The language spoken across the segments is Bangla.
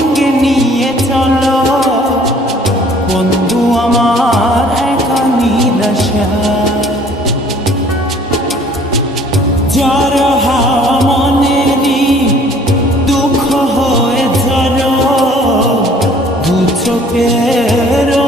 সঙ্গে নিয়ে চল। বন্ধু আমার একা নিরাশা। যার মনেরই দুঃখ হয়ে ঝরো দু চোখের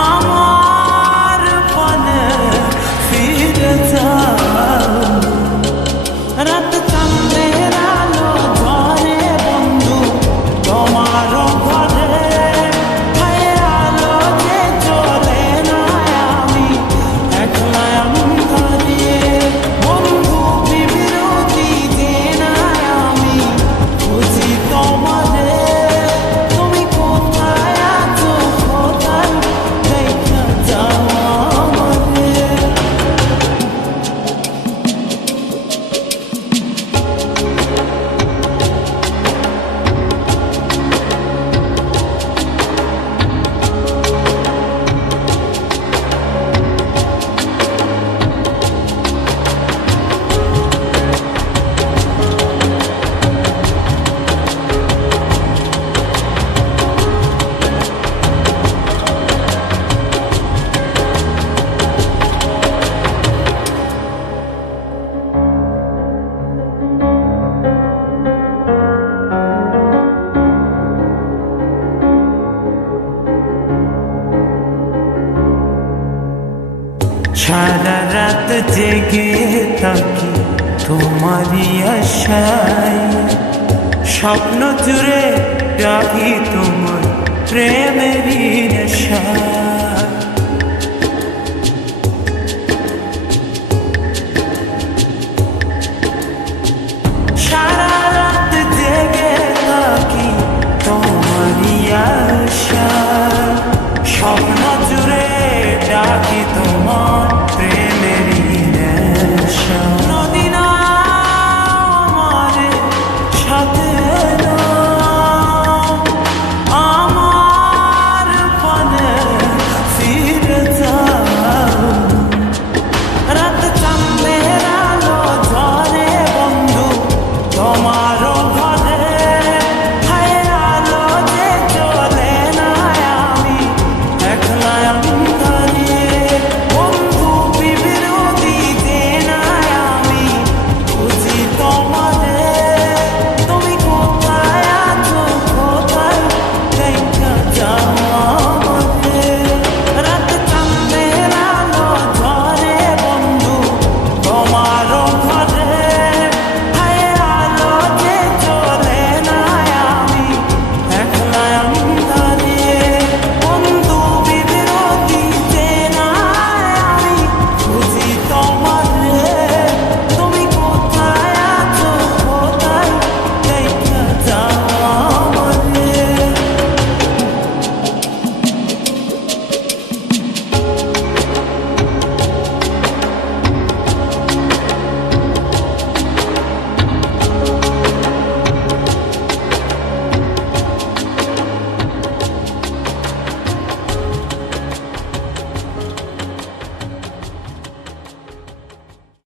আমার ফিরে যা। রাত জেগে থাকি তোমারই আশায়। স্বপ্ন জুড়ে রাখি তোমার প্রেমেরই